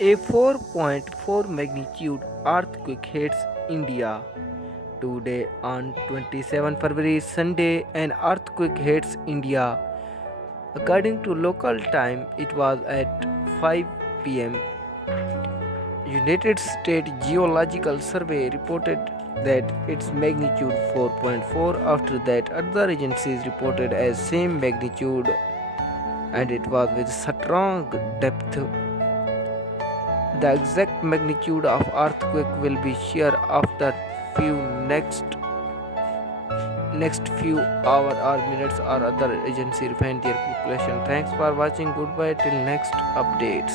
A 4.4 magnitude earthquake hits India. Today on 27 February Sunday an earthquake hits India. According to local time it was at 5 pm. United States Geological Survey reported that its magnitude 4.4. After that other agencies reported as same magnitude and it was with strong depth. The exact magnitude of earthquake will be shared after few next few hour or minutes or other agency refine their calculation. Thanks for watching. Goodbye till next updates.